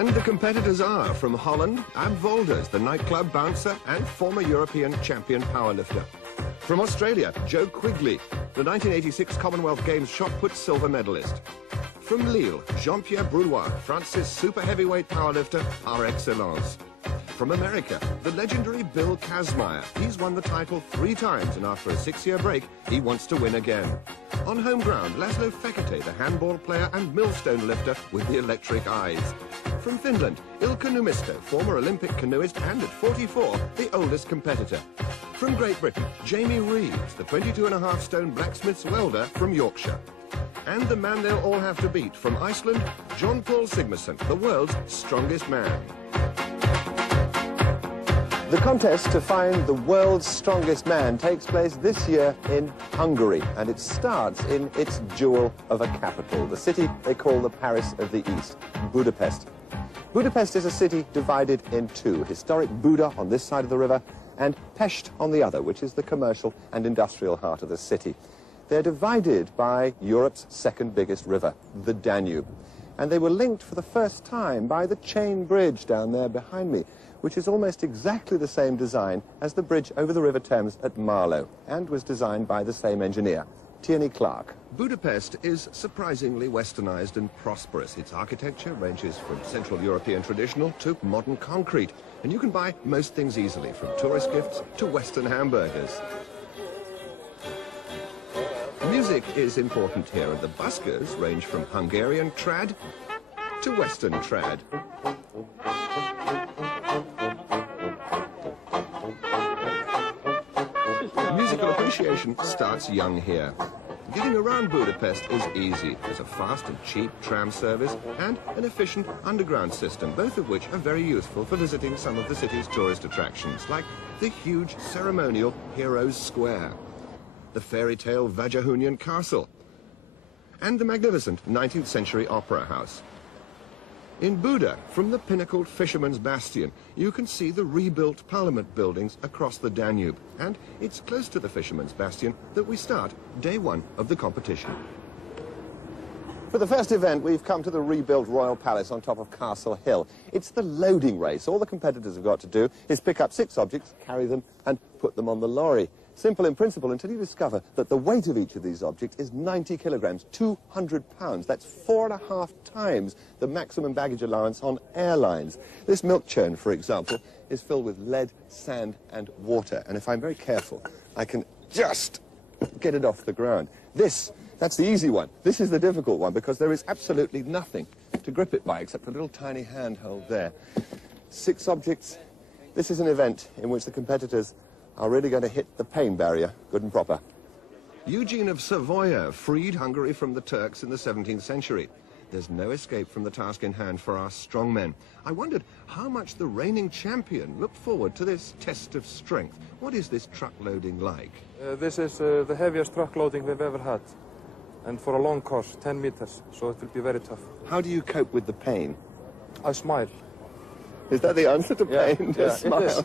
And the competitors are, from Holland, Ab Volders, the nightclub bouncer and former European champion powerlifter. From Australia, Joe Quigley, the 1986 Commonwealth Games shot put silver medalist. From Lille, Jean-Pierre Broulois, France's super heavyweight powerlifter par excellence. From America, the legendary Bill Kazmaier. He's won the title 3 times, and after a 6-year break, he wants to win again. On home ground, Laszlo Fekete, the handball player and millstone lifter with the electric eyes. From Finland, Ilkka Numisto, former Olympic canoeist and at 44, the oldest competitor. From Great Britain, Jamie Reeves, the 22.5-stone blacksmith's welder from Yorkshire. And the man they'll all have to beat, from Iceland, John Paul Sigmarsson, the world's strongest man. The contest to find the world's strongest man takes place this year in Hungary, and it starts in its jewel of a capital, the city they call the Paris of the East, Budapest. Budapest is a city divided in 2, historic Buda on this side of the river and Pest on the other, which is the commercial and industrial heart of the city. They're divided by Europe's second biggest river, the Danube, and they were linked for the first time by the chain bridge down there behind me, which is almost exactly the same design as the bridge over the River Thames at Marlow, and was designed by the same engineer, Tierney Clark. Budapest is surprisingly westernized and prosperous. Its architecture ranges from Central European traditional to modern concrete, and you can buy most things easily, from tourist gifts to Western hamburgers. Music is important here, and the buskers range from Hungarian trad to Western trad. Musical appreciation starts young here. Getting around Budapest is easy. There's a fast and cheap tram service and an efficient underground system, both of which are very useful for visiting some of the city's tourist attractions, like the huge ceremonial Heroes Square, the fairy tale Vajahunian Castle, and the magnificent 19th century opera house. In Buda, from the pinnacled Fisherman's Bastion, you can see the rebuilt Parliament buildings across the Danube. And it's close to the Fisherman's Bastion that we start day 1 of the competition. For the first event, we've come to the rebuilt Royal Palace on top of Castle Hill. It's the loading race. All the competitors have got to do is pick up 6 objects, carry them, and put them on the lorry. Simple in principle until you discover that the weight of each of these objects is 90 kilograms, 200 pounds. That's 4.5 times the maximum baggage allowance on airlines. This milk churn, for example, is filled with lead, sand, and water. And if I'm very careful, I can just get it off the ground. That's the easy one. This is the difficult one because there is absolutely nothing to grip it by except a little tiny handhold there. 6 objects. This is an event in which the competitors are really going to hit the pain barrier good and proper. Eugene of Savoia freed Hungary from the Turks in the 17th century. There's no escape from the task in hand for our strong men. I wondered how much the reigning champion looked forward to this test of strength. What is this truck loading like? This is the heaviest truck loading we've ever had. And for a long course, 10 meters, so it will be very tough. How do you cope with the pain? I smile. Is that the answer to pain? Yeah, smile.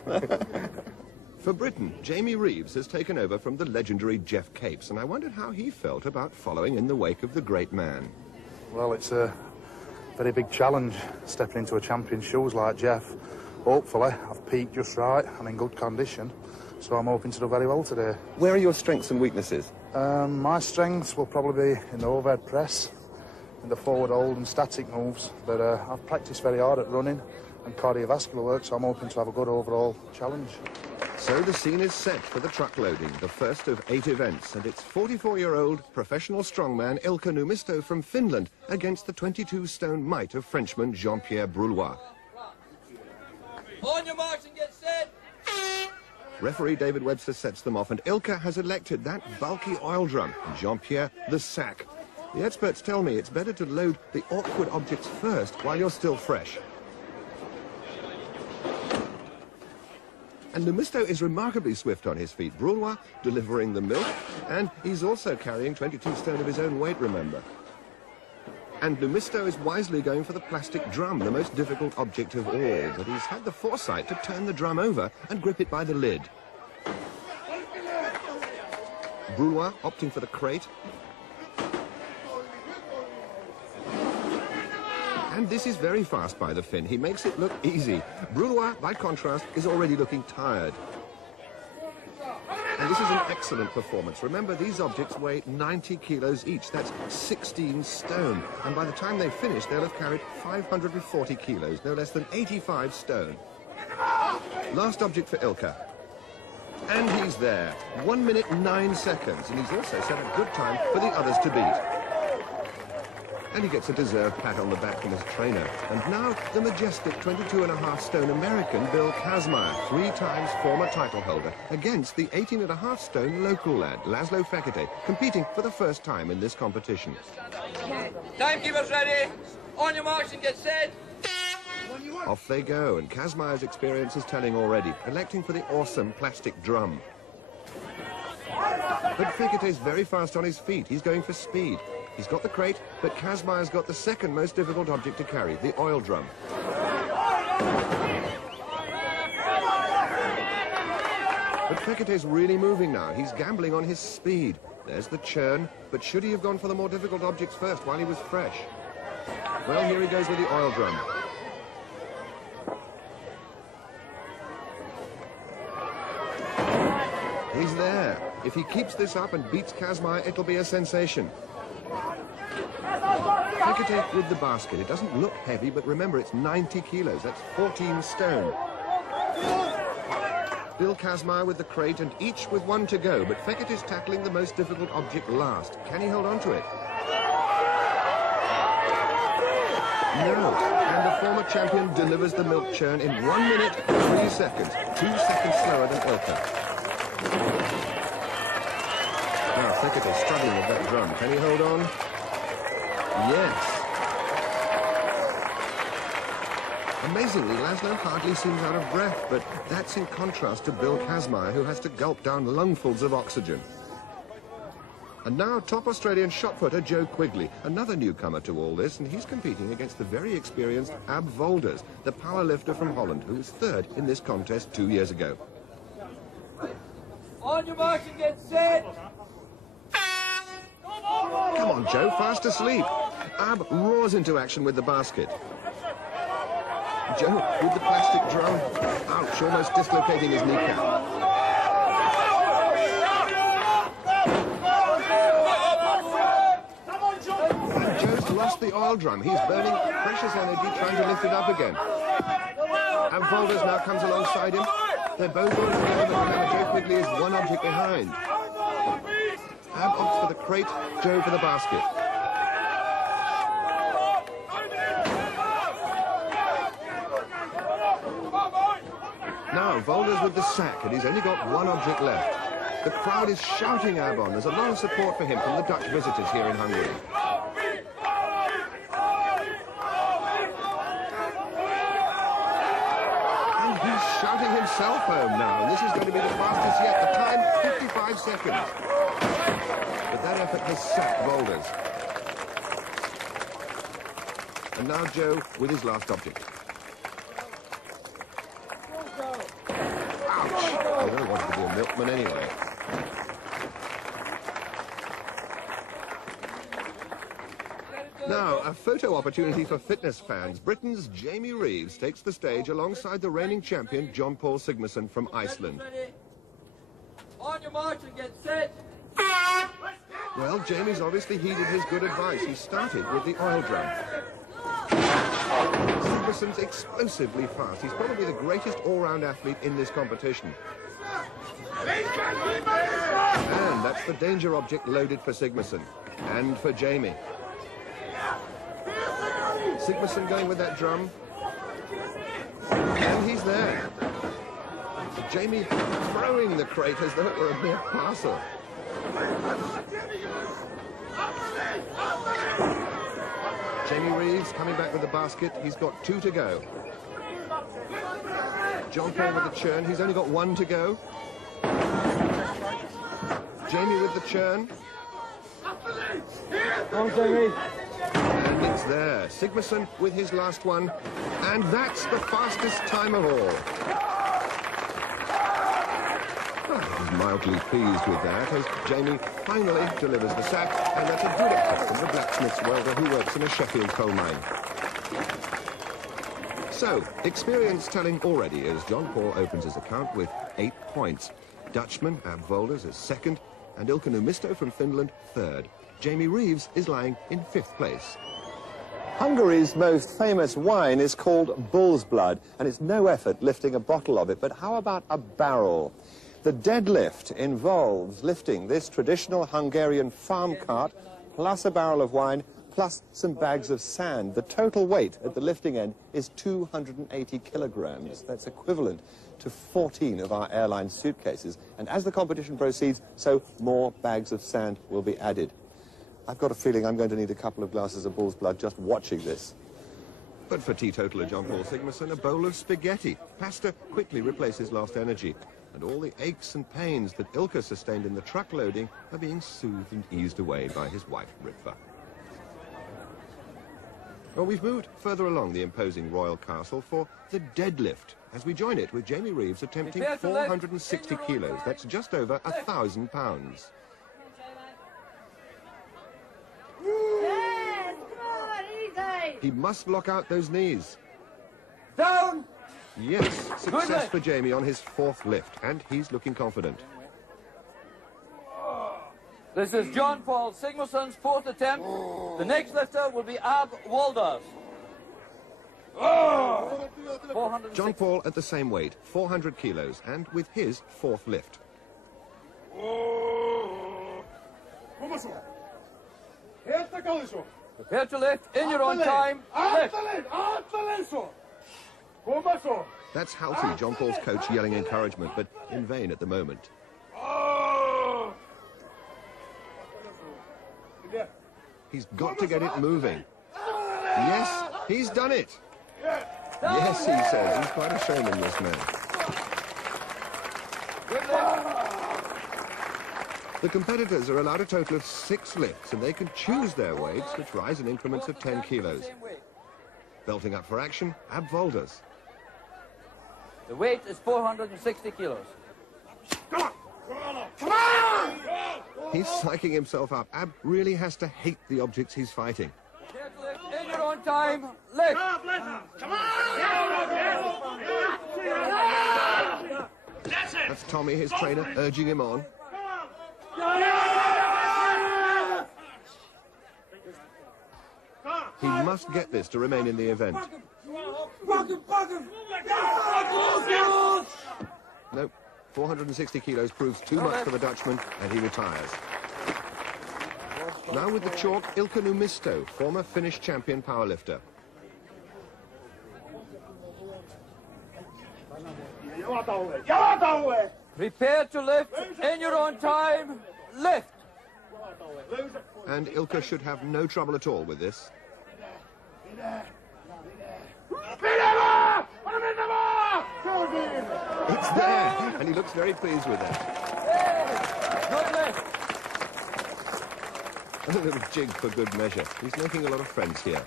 For Britain, Jamie Reeves has taken over from the legendary Jeff Capes, and I wondered how he felt about following in the wake of the great man. Well, it's a very big challenge, stepping into a champion's shoes like Jeff. Hopefully, I've peaked just right, I'm in good condition, so I'm hoping to do very well today. Where are your strengths and weaknesses? My strengths will probably be in the overhead press, in the forward hold and static moves, but I've practiced very hard at running and cardiovascular work, so I'm hoping to have a good overall challenge. So the scene is set for the truck loading, the first of 8 events, and it's 44-year-old professional strongman Ilkka Numisto from Finland against the 22-stone mite of Frenchman Jean-Pierre Broulois. On your marks and get set! Referee David Webster sets them off, and Ilkka has elected that bulky oil drum, and Jean-Pierre the sack. The experts tell me it's better to load the awkward objects first while you're still fresh. And Numisto is remarkably swift on his feet. Broulois delivering the milk, and he's also carrying 22 stone of his own weight, remember. And Numisto is wisely going for the plastic drum, the most difficult object of all, but he's had the foresight to turn the drum over and grip it by the lid. Broulois opting for the crate. And this is very fast by the Finn. He makes it look easy. Brulois, by contrast, is already looking tired. And this is an excellent performance. Remember, these objects weigh 90 kilos each. That's 16 stone. And by the time they finish, they'll have carried 540 kilos, no less than 85 stone. Last object for Ilka. And he's there. 1 minute 9 seconds. And he's also set a good time for the others to beat. And he gets a deserved pat on the back from his trainer. And now the majestic 22.5 stone American Bill Kazmaier, 3 times former title holder, against the 18.5 stone local lad, Laszlo Fekete, competing for the first time in this competition. Timekeeper's ready. On your marks and get set. Off they go, and Kazmaier's experience is telling already, electing for the awesome plastic drum. But Fekete's very fast on his feet. He's going for speed. He's got the crate, but Kazmaier's got the second most difficult object to carry, the oil drum. But Fekete's really moving now. He's gambling on his speed. There's the churn, but should he have gone for the more difficult objects first while he was fresh? Well, here he goes with the oil drum. He's there. If he keeps this up and beats Kazmaier, it'll be a sensation. Fekete with the basket. It doesn't look heavy, but remember, it's 90 kilos. That's 14 stone. Bill Kazmaier with the crate, and each with 1 to go, but Fekete's tackling the most difficult object last. Can he hold on to it? No. And the former champion delivers the milk churn in 1 minute, 3 seconds. 2 seconds slower than Ilka. Now, Fekete's struggling with that drum. Can he hold on? Yes. Amazingly, Laszlo hardly seems out of breath, but that's in contrast to Bill Kazmaier, who has to gulp down lungfuls of oxygen. And now, top Australian shot putter Joe Quigley, another newcomer to all this, and he's competing against the very experienced Ab Volders, the powerlifter from Holland, who was 3rd in this contest 2 years ago. On your marks and get set. Come on, Joe, fast asleep. Ab roars into action with the basket. Joe with the plastic drum. Ouch, almost dislocating his kneecap. And Joe's lost the oil drum. He's burning precious energy trying to lift it up again. Ab Volders now comes alongside him. They're both on together, but remember, Joe Quigley is 1 object behind. Ab opts for the crate, Joe for the basket. Now, Volders with the sack, and he's only got 1 object left. The crowd is shouting Ab on. There's a lot of support for him from the Dutch visitors here in Hungary. And he's shouting himself home now, and this is going to be the fastest yet. The time, 55 seconds. But that effort has sacked Volders. And now Joe with his last object. Ouch! I really wanted to be a milkman anyway. Now, a photo opportunity for fitness fans. Britain's Jamie Reeves takes the stage alongside the reigning champion John Paul Sigmarsson from Iceland. On your marks and get set. Well, Jamie's obviously heeded his good advice. He started with the oil drum. Sigmarsson's explosively fast. He's probably the greatest all-round athlete in this competition. And that's the danger object loaded for Sigmarsson. And for Jamie. Sigmarsson going with that drum. And he's there. Jamie throwing the crate as though it were a mere parcel. Jamie Reeves coming back with the basket. He's got 2 to go. John Paul with the churn. He's only got 1 to go. Jamie with the churn. Come on, Jamie. And it's there. Sigmarsson with his last one. And that's the fastest time of all. He's mildly pleased with that as Jamie finally delivers the sack, and that's a good effort from the blacksmith's welder who works in a Sheffield coal mine. So, experience telling already as John Paul opens his account with 8 points. Dutchman Ab Wolders is second, and Ilkka Numisto from Finland third. Jamie Reeves is lying in 5th place. Hungary's most famous wine is called bull's blood, and it's no effort lifting a bottle of it, but how about a barrel? The deadlift involves lifting this traditional Hungarian farm cart, plus a barrel of wine, plus some bags of sand. The total weight at the lifting end is 280 kilograms. That's equivalent to 14 of our airline suitcases. And as the competition proceeds, so more bags of sand will be added. I've got a feeling I'm going to need a couple of glasses of bull's blood just watching this. But for teetotaler John Paul Sigmarsson, a bowl of spaghetti. Pasta quickly replaces lost energy. And all the aches and pains that Ilkka sustained in the truck loading are being soothed and eased away by his wife, Ritva. Well, we've moved further along the imposing royal castle for the deadlift, as we join it with Jamie Reeves attempting 460 kilos. That's just over 1,000 pounds. Yes, come on, easy. He must lock out those knees. Down! Yes, success for Jamie on his 4th lift, and he's looking confident. This is John Paul Sigmarsson's 4th attempt. The next lifter will be Ab Wolders. John Paul at the same weight, 400 kilos, and with his 4th lift. Prepare to lift in your own time. Lift. That's Halty, John Paul's coach, yelling encouragement, but in vain at the moment. He's got to get it moving. Yes, he's done it. Yes, he says. He's quite a showman, this man. The competitors are allowed a total of 6 lifts, and they can choose their weights, which rise in increments of 10 kilos. Belting up for action, Ab Wolders. The weight is 460 kilos. He's psyching himself up. Ab really has to hate the objects he's fighting. Prepare to lift in your own time. Lift. That's Tommy, his trainer, urging him on. He must get this to remain in the event. Nope, 460 kilos proves too much for the Dutchman, and he retires. Now with the chalk, Ilkka Numisto, former Finnish champion powerlifter. Prepare to lift in your own time. Lift. And Ilkka should have no trouble at all with this. It's there, and he looks very pleased with that. Good lift. A little jig for good measure. He's making a lot of friends here.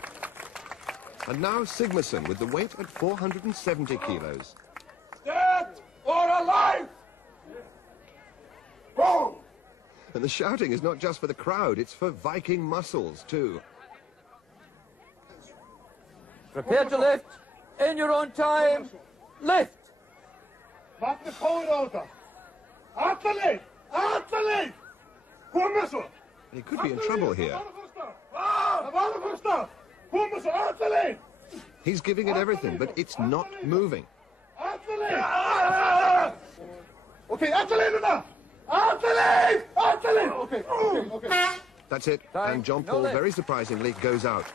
And now Sigmarsson with the weight at 470 kilos. Dead or alive! Go! And the shouting is not just for the crowd, it's for Viking muscles too. Prepare to lift in your own time. Lift. Vattnet kommer Atterley! Atterley! Kommer så! He could be in trouble here. Kommer så! Atterley! He's giving it everything, but it's not moving. Atterley! Okay, Atterley nu! Atterley! Atterley! Okay. That's it, and John Paul, very surprisingly, goes out.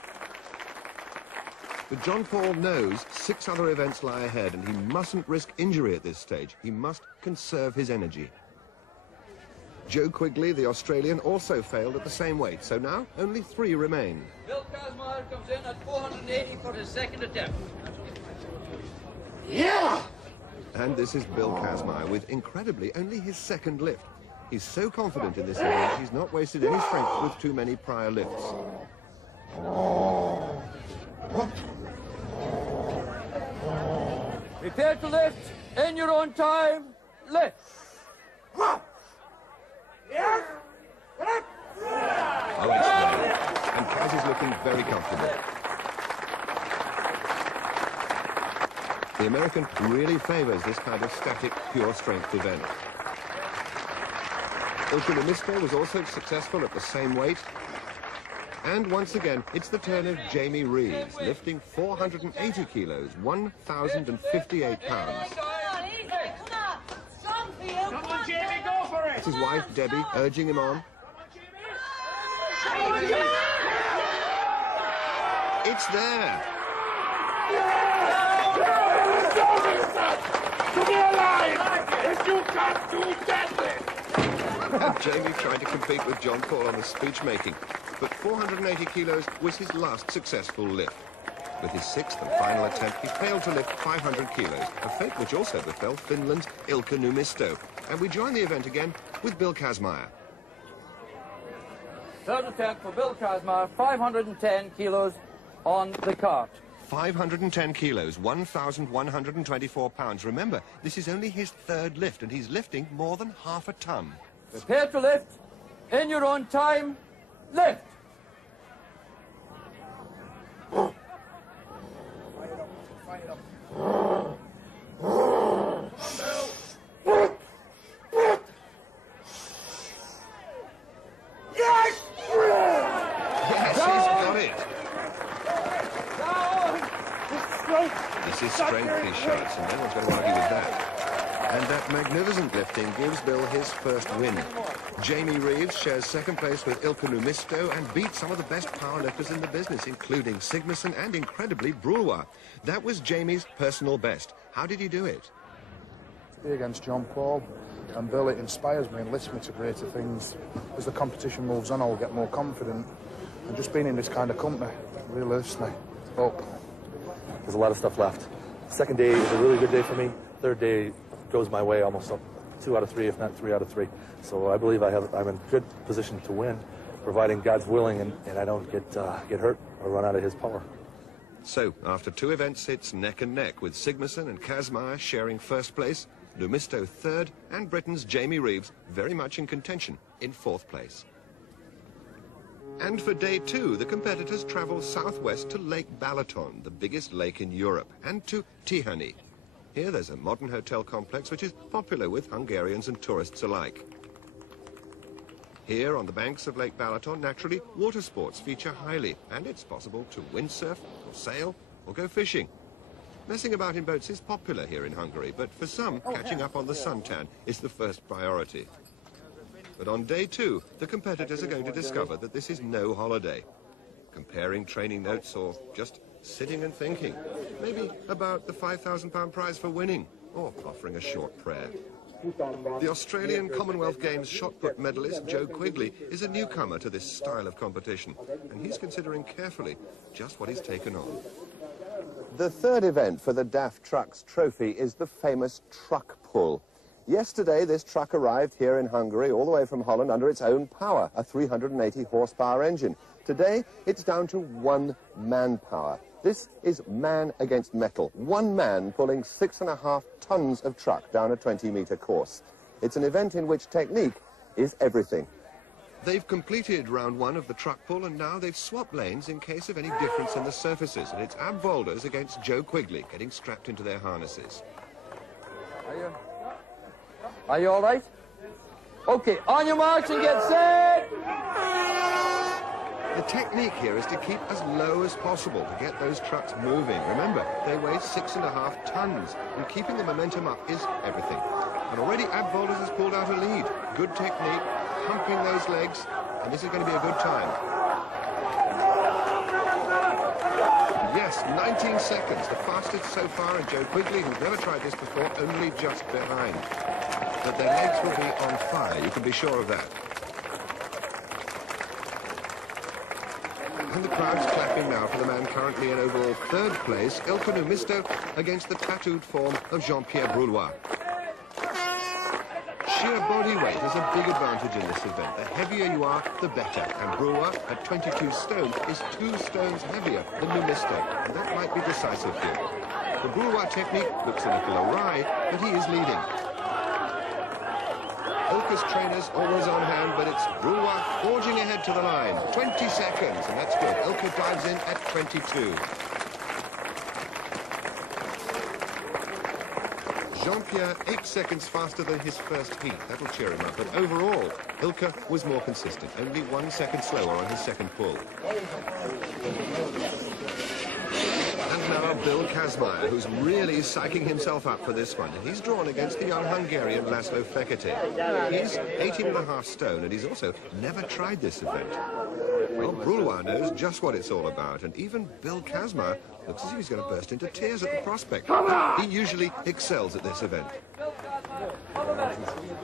But John Paul knows 6 other events lie ahead, and he mustn't risk injury at this stage. He must conserve his energy. Joe Quigley, the Australian, also failed at the same weight, so now only 3 remain. Bill Kazmaier comes in at 480 for his 2nd attempt. Yeah! And this is Bill Kazmaier with, incredibly, only his 2nd lift. He's so confident in this event, he's not wasted any strength with too many prior lifts. Prepare to lift in your own time. Lift. Oh, it's there. And Kaz is looking very comfortable. The American really favors this kind of static, pure strength event. Jedenaste was also successful at the same weight. And once again, it's the turn of Jamie Reeves, lifting 480 kilos, 1,058 pounds. It's his wife, Debbie, urging him on. It's there. To be alive! If you can't do deadlift! And Jamie tried to compete with John Paul on the speech making, but 480 kilos was his last successful lift. With his sixth and final attempt, he failed to lift 500 kilos, a fate which also befell Finland's Ilkka Numisto. And we join the event again with Bill Kazmaier. Third attempt for Bill Kazmaier, 510 kilos on the cart. 510 kilos, 1,124 pounds. Remember, this is only his third lift, and he's lifting more than half a ton. Prepare to lift. In your own time, lift. Yes! Yes, he's got it. This is strength, he shouts, and no one's going to argue with that. And that magnificent lifting gives Bill his first win. Jamie Reeves shares second place with Ilkka Numisto and beats some of the best powerlifters in the business, including Sigmarsson and, incredibly, Brulwa. That was Jamie's personal best. How did he do it? To be against John Paul and Bill, it inspires me and lifts me to greater things. As the competition moves on, I'll get more confident. And just being in this kind of company really lifts me up. There's a lot of stuff left. Second day is a really good day for me. Third day goes my way almost up 2 out of 3, if not 3 out of 3. So I believe I'm in good position to win, providing God's willing and I don't get hurt or run out of his power. So, after 2 events, it's neck and neck, with Sigmarsson and Kazmaier sharing first place, Numisto third, and Britain's Jamie Reeves very much in contention in 4th place. And for day 2, the competitors travel southwest to Lake Balaton, the biggest lake in Europe, and to Tihany. Here there's a modern hotel complex which is popular with Hungarians and tourists alike. Here on the banks of Lake Balaton, naturally, water sports feature highly, and it's possible to windsurf, or sail, or go fishing. Messing about in boats is popular here in Hungary, but for some, catching up on the suntan is the first priority. But on day 2, the competitors are going to discover that this is no holiday. Comparing training notes or just sitting and thinking. Maybe about the £5,000 prize for winning, or offering a short prayer. The Australian Commonwealth Games shot put medalist Joe Quigley is a newcomer to this style of competition, and he's considering carefully just what he's taken on. The third event for the DAF Trucks Trophy is the famous truck pull. Yesterday, this truck arrived here in Hungary, all the way from Holland, under its own power, a 380 horsepower engine. Today, it's down to 1 manpower. This is man against metal. 1 man pulling 6.5 tons of truck down a 20-meter course. It's an event in which technique is everything. They've completed round 1 of the truck pull, and now they've swapped lanes in case of any difference in the surfaces. And it's Ab Boulders against Joe Quigley getting strapped into their harnesses. Are you all right? Okay, on your marks and get set! The technique here is to keep as low as possible to get those trucks moving. Remember, they weigh 6.5 tons, and keeping the momentum up is everything. And already Ab Boulders has pulled out a lead. Good technique, pumping those legs, and this is going to be a good time. Yes, 19 seconds, the fastest so far, and Joe Quigley, who's never tried this before, only just behind. But their legs will be on fire, you can be sure of that. And the crowd's clapping now for the man currently in overall 3rd place, Ilkka Numisto, against the tattooed form of Jean-Pierre Brulwa. Sheer body weight is a big advantage in this event. The heavier you are, the better. And Brulwa, at 22 stone, is 2 stones heavier than Numisto, and that might be decisive here. The Brulwa technique looks a little awry, but he is leading. Ilkka's trainers always on hand, but it's Brulwa forging ahead to the line. 20 seconds, and that's good. Ilkka dives in at 22. Jean-Pierre 8 seconds faster than his first heat. That'll cheer him up. But overall, Ilka was more consistent, only 1 second slower on his second pull. And now Bill Kazmaier, who's really psyching himself up for this one. And he's drawn against the young Hungarian Laszlo Fekete. He's 18.5 stone, and he's also never tried this event. Well, Brulois knows just what it's all about, and even Bill Kazmaier looks as if he's going to burst into tears at the prospect. He usually excels at this event.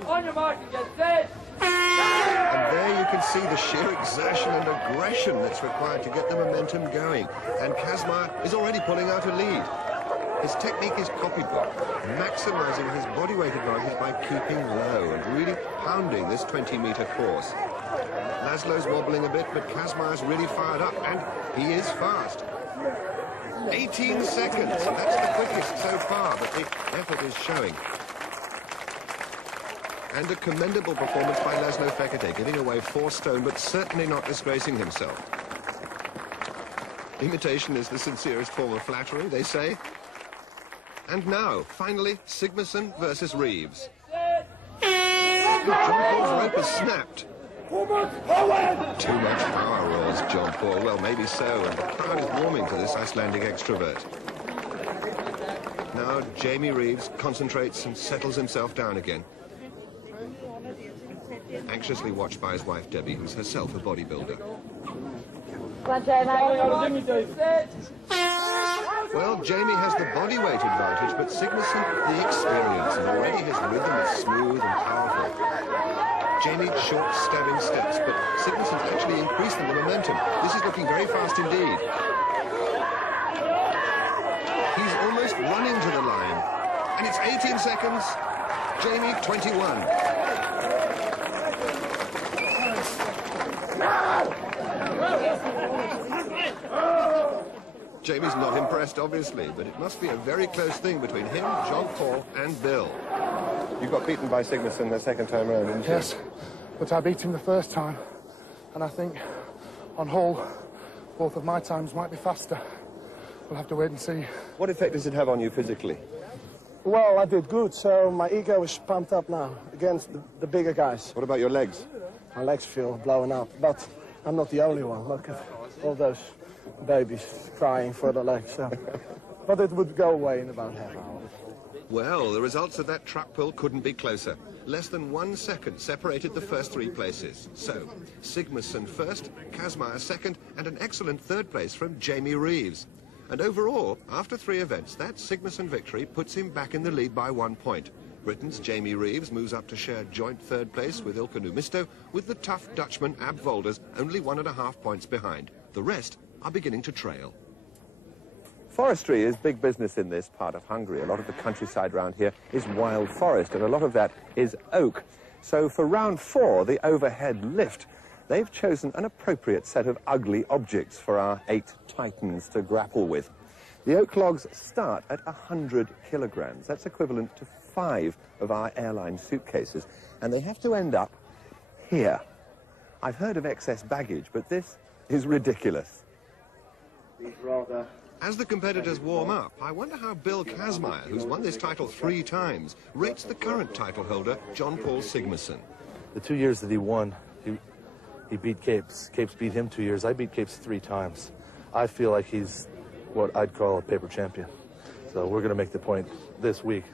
On your mark and get set. And there you can see the sheer exertion and aggression that's required to get the momentum going. And Kazmaier is already pulling out a lead. His technique is copybook, maximising his body weight advantage by keeping low and really pounding this 20-metre course. Laszlo's wobbling a bit, but Kazmaier's really fired up, and he is fast. 18 seconds, that's the quickest so far, but the effort is showing. And a commendable performance by Laszlo Fekete, giving away 4 stone, but certainly not disgracing himself. Imitation is the sincerest form of flattery, they say. And now, finally, Sigmarsson versus Reeves. Jean-Paul's rope has snapped. Too much power, roars Jean-Paul. Well, maybe so, and the crowd is warming to this Icelandic extrovert. Now Jamie Reeves concentrates and settles himself down again. Anxiously watched by his wife Debbie, who's herself a bodybuilder. Well, Jamie has the body weight advantage, but Sigmarsson the experience, and already his rhythm is smooth and powerful. Jamie short stabbing steps, but Sigmarsson's actually increasing the momentum. This is looking very fast indeed. He's almost running to the line, and it's 18 seconds. Jamie 21. Jamie's not impressed, obviously, but it must be a very close thing between him, Jean-Paul, and Bill. You got beaten by Sigmarsson the second time around, didn't you? Yes, but I beat him the first time, and I think on whole, both of my times might be faster. We'll have to wait and see. What effect does it have on you physically? Well, I did good, so my ego is pumped up now against the bigger guys. What about your legs? My legs feel blowing up, but I'm not the only one. Look at all those babies crying for the legs. So. But it would go away in about half an hour. Well, the results of that truck pull couldn't be closer. Less than 1 second separated the first 3 places. So, Sigmarsson first, Kazmaier second, and an excellent third place from Jamie Reeves. And overall, after 3 events, that Sigmarsson victory puts him back in the lead by 1 point. Britain's Jamie Reeves moves up to share joint third place with Ilka Numisto, with the tough Dutchman Ab Volders only 1.5 points behind. The rest are beginning to trail. Forestry is big business in this part of Hungary. A lot of the countryside around here is wild forest, and a lot of that is oak. So for round 4, the overhead lift, they've chosen an appropriate set of ugly objects for our 8 titans to grapple with. The oak logs start at 100 kilograms. That's equivalent to 5 of our airline suitcases, and they have to end up here. I've heard of excess baggage, but this is ridiculous. As the competitors warm up, I wonder how Bill Kazmaier, who's won this title 3 times, rates the current title holder, Jean-Paul Sigmarsson. The 2 years that he won, he beat Capes. Capes beat him 2 years. I beat Capes 3 times. I feel like he's what I'd call a paper champion. So we're going to make the point this week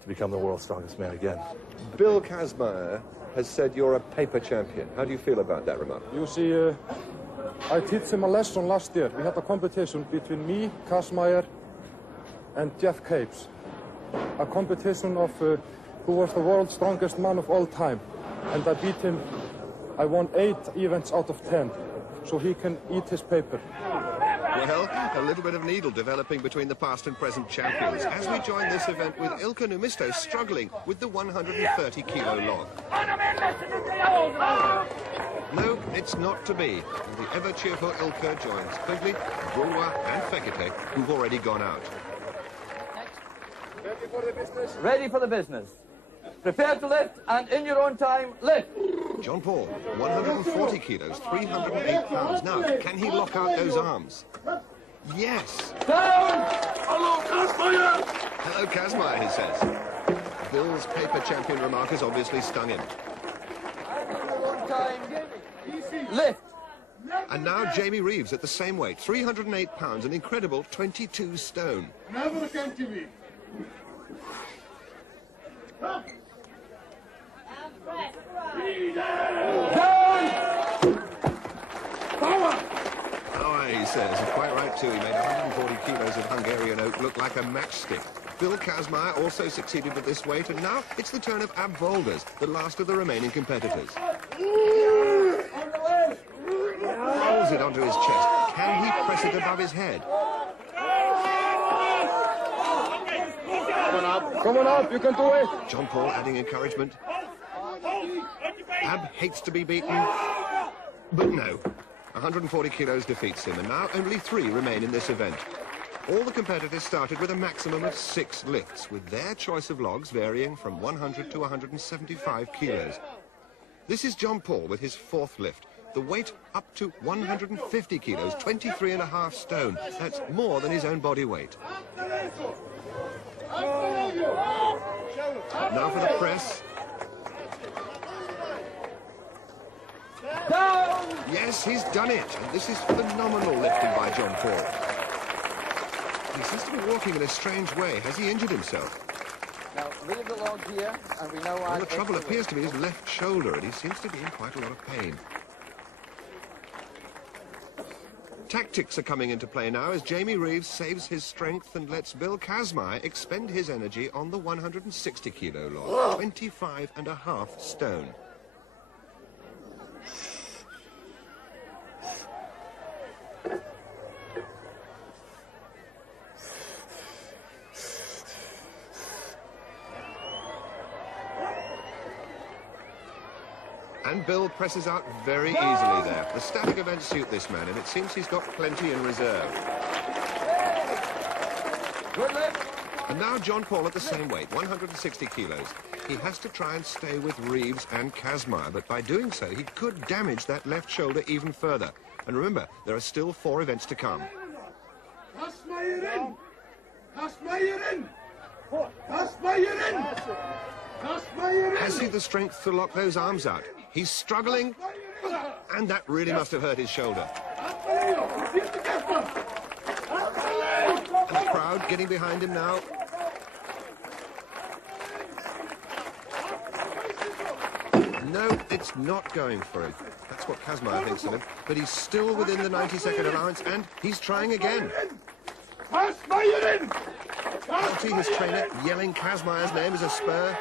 to become the world's strongest man again. Bill Kazmaier has said you're a paper champion. How do you feel about that remark? You see, I teach him a lesson last year. We had a competition between me, Kazmaier, and Jeff Capes. A competition of who was the world's strongest man of all time. And I beat him. I won 8 events out of 10, so he can eat his paper. Well, a little bit of needle developing between the past and present champions as we join this event with Ilka Numisto struggling with the 130-kilo log. No, it's not to be. The ever-cheerful Ilka joins Quigley, Brulois and Fekete, who've already gone out. Ready for the business. Prepare to lift, and in your own time, lift. Jean-Paul, 140 kilos, 308 pounds. Now, can he lock out those arms? Yes! Down! Hallo, Kazmaier! Hello, Kazmaier, he says. Bill's paper champion remark has obviously stung him. Lift. And now Jamie Reeves at the same weight, 308 pounds, an incredible 22 stone. Never come to me. Power, he says. He's quite right, too. He made 140 kilos of Hungarian oak look like a matchstick. Bill Kazmaier also succeeded at this weight, and now it's the turn of Ab Volders, the last of the remaining competitors. Rolls it onto his chest. Can he press it above his head? Come on up, you can do it. John Paul adding encouragement. Ab hates to be beaten, but no. 140 kilos defeats him, and now only 3 remain in this event. All the competitors started with a maximum of 6 lifts, with their choice of logs varying from 100 to 175 kilos. This is John Paul with his 4th lift. The weight up to 150 kilos, 23.5 stone. That's more than his own body weight. Now for the press. Yes, he's done it. And this is phenomenal lifting by John Paul. He seems to be walking in a strange way. Has he injured himself? Now, leave the log here, and we know why. Well, the trouble appears to be his left shoulder, and he seems to be in quite a lot of pain. Tactics are coming into play now as Jamie Reeves saves his strength and lets Bill Kazmaier expend his energy on the 160 kilo log, 25.5 stone. And Bill presses out very easily there. The static events suit this man, and it seems he's got plenty in reserve. Good lift. And now John Paul at the same weight, 160 kilos. He has to try and stay with Reeves and Kazmaier, but by doing so, he could damage that left shoulder even further. And remember, there are still 4 events to come. Kazmaier in! Kazmaier in! Kazmaier in! Kazmaier in! Has he the strength to lock those arms out? He's struggling, and that really must have hurt his shoulder. And the crowd getting behind him now. No, it's not going for him. That's what Kazmaier thinks of him. But he's still within the 90-second allowance, and he's trying again. Kazmaier in! Alti, his trainer, yelling Kazmaier's name as a spur.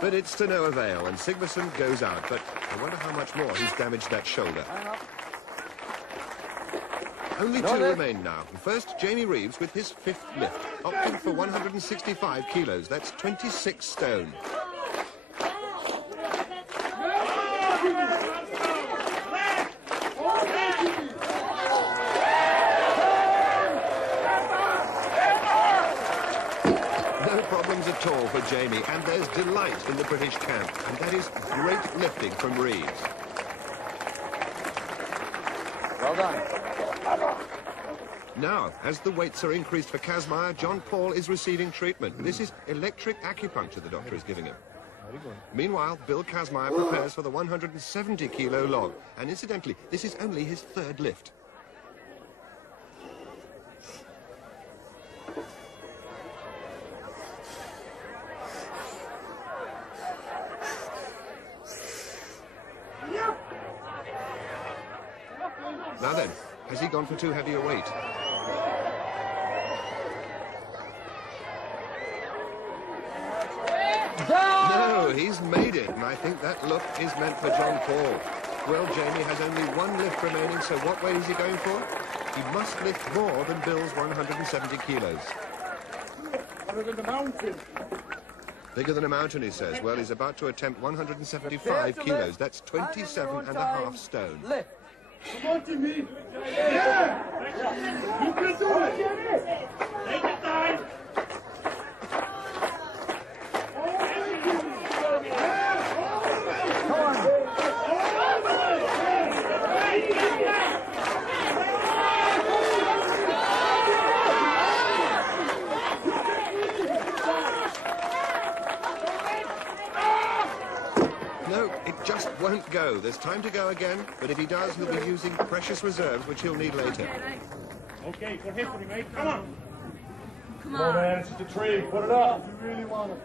But it's to no avail, and Sigmarsson goes out. But I wonder how much more he's damaged that shoulder. Only 2 remain now. First, Jamie Reeves with his 5th lift, opting for 165 kilos. That's 26 stone. At all for Jamie, and there's delight in the British camp, and that is great lifting from Reeves. Well done. Now, as the weights are increased for Kazmaier, John Paul is receiving treatment. This is electric acupuncture the doctor is giving him. Meanwhile, Bill Kazmaier prepares for the 170 kilo log, and incidentally, this is only his 3rd lift. Now then, has he gone for too heavy a weight? No, he's made it, and I think that look is meant for John Paul. Well, Jamie has only 1 lift remaining, so what weight is he going for? He must lift more than Bill's 170 kilos. Bigger than a mountain. Bigger than a mountain, he says. Well, he's about to attempt 175 kilos. That's 27.5 stone. Lift. Come on, Jimmy. Yeah! You can do it! Take your time! won't go. There's time to go again, but if he does, he'll be using precious reserves, which he'll need later. Okay, for history, mate. Come on. Come Come on, man. It's just a tree. Put it up. You really want it.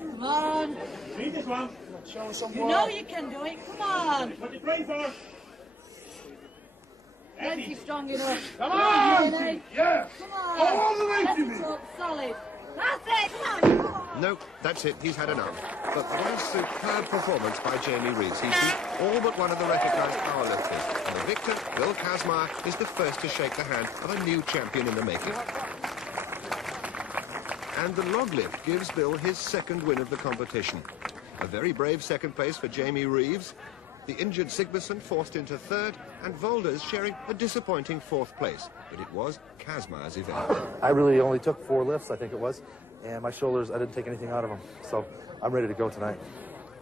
Come on. Need this one. Show us some You more. know you can do it. Come on. What you praying for? Plenty strong enough. Come on! Jenny. Yeah! Come on. All the way to me! Let's go solid. That's it. Come on. No, that's it. He's had enough. But what a superb performance by Jamie Reeves. He beat all but one of the recognised powerlifters. And the victor, Bill Kazmaier, is the first to shake the hand of a new champion in the making. And the log lift gives Bill his second win of the competition. A very brave second place for Jamie Reeves. The injured Sigmarsson forced into third, and Volders sharing a disappointing fourth place. But it was Kazmaier's event. I really only took 4 lifts, I think it was, and my shoulders, I didn't take anything out of them. So I'm ready to go tonight.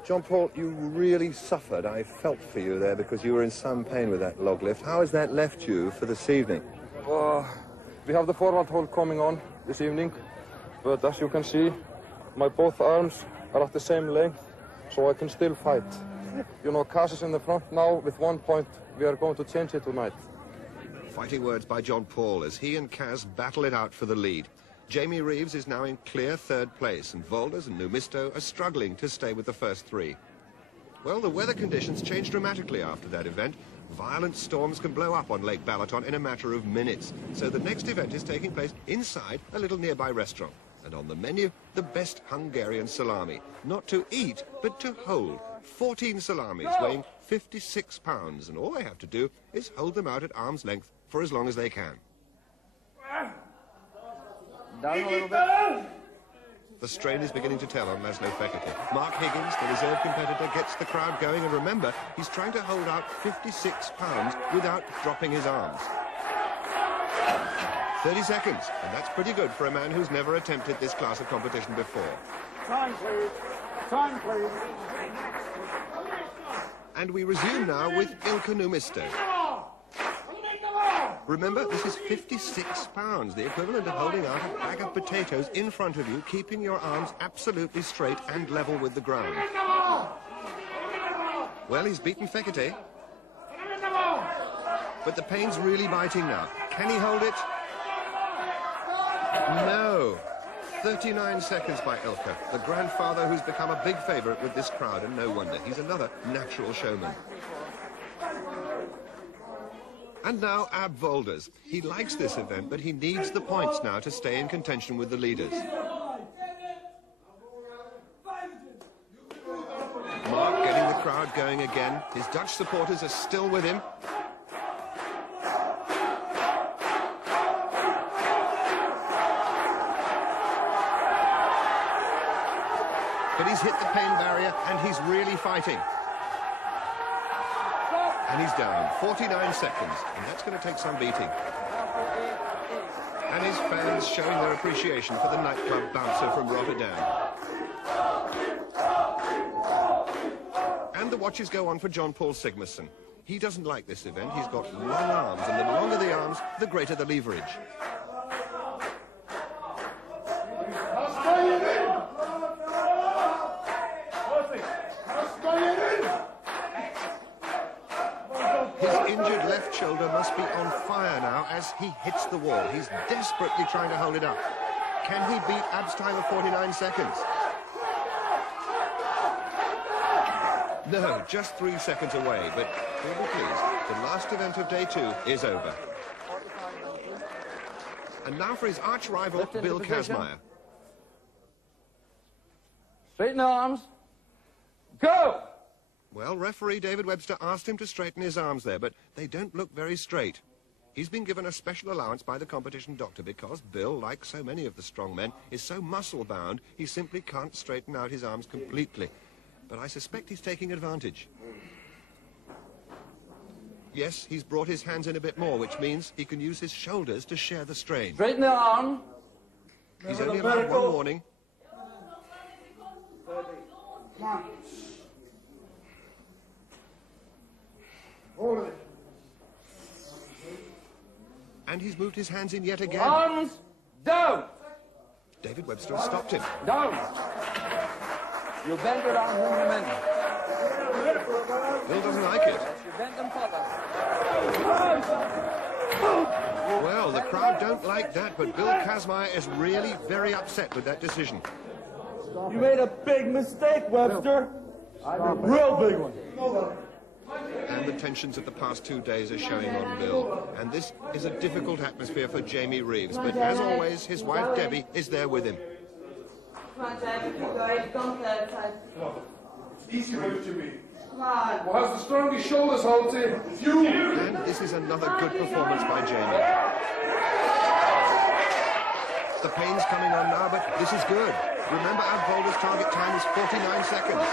John Paul, you really suffered. I felt for you there because you were in some pain with that log lift. How has that left you for this evening? We have the forward hold coming on this evening, but as you can see, my both arms are at the same length, so I can still fight. You know, Kaz is in the front now with 1 point. We are going to change it tonight. Fighting words by John Paul as he and Kaz battle it out for the lead. Jamie Reeves is now in clear third place, and Volders and Numisto are struggling to stay with the first 3. Well, the weather conditions changed dramatically after that event. Violent storms can blow up on Lake Balaton in a matter of minutes. So the next event is taking place inside a little nearby restaurant. And on the menu, the best Hungarian salami. Not to eat, but to hold. 14 salamis weighing 56 pounds, and all they have to do is hold them out at arm's length for as long as they can. Down a little bit. The strain is beginning to tell on Laszlo Fekete. Mark Higgins, the reserve competitor, gets the crowd going, and remember, he's trying to hold out 56 pounds without dropping his arms. 30 seconds, and that's pretty good for a man who's never attempted this class of competition before. Time, please. Time, please. And we resume now with Ilkka Numisto. Remember, this is 56 pounds, the equivalent of holding out a bag of potatoes in front of you, keeping your arms absolutely straight and level with the ground. Well, he's beaten Fekete. But the pain's really biting now. Can he hold it? No. 39 seconds by Ilkka, the grandfather who's become a big favourite with this crowd, and no wonder. He's another natural showman. And now Ab Volders. He likes this event, but he needs the points now to stay in contention with the leaders. Mark getting the crowd going again. His Dutch supporters are still with him. But he's hit the pain barrier, and he's really fighting. And he's down. 49 seconds, and that's going to take some beating. And his fans showing their appreciation for the nightclub bouncer from Rotterdam. And the watches go on for John Paul Sigmarsson. He doesn't like this event. He's got long arms, and the longer the arms, the greater the leverage. Injured left shoulder must be on fire now as he hits the wall. He's desperately trying to hold it up. Can he beat Ab's time of 49 seconds? No, just 3 seconds away, but we'll be pleased. The last event of day 2 is over. And now for his arch-rival, Bill Kazmaier. Straighten the arms. Go! Well, referee David Webster asked him to straighten his arms there, but they don't look very straight. He's been given a special allowance by the competition doctor because Bill, like so many of the strong men, is so muscle-bound he simply can't straighten out his arms completely. But I suspect he's taking advantage. Yes, he's brought his hands in a bit more, which means he can use his shoulders to share the strain. Straighten the arm. He's only allowed 1 warning. And he's moved his hands in yet again. Arms down. David Webster has stopped him. Down. You bend your arms in the middle. Bill doesn't like it. Well, the crowd don't like that, but Bill Kazmaier is really very upset with that decision. You made a big mistake, Webster. Real big one. And the tensions of the past 2 days are showing on Bill. And this is a difficult atmosphere for Jamie Reeves. But as always, his wife Debbie is there with him. Come on, Debbie, keep going. Don't let it. Easy with Jimmy. Come on. Who has the strongest shoulders, Holty? You! And this is another good performance by Jamie. The pain's coming on now, but this is good. Remember, Abvolder's target time is 49 seconds.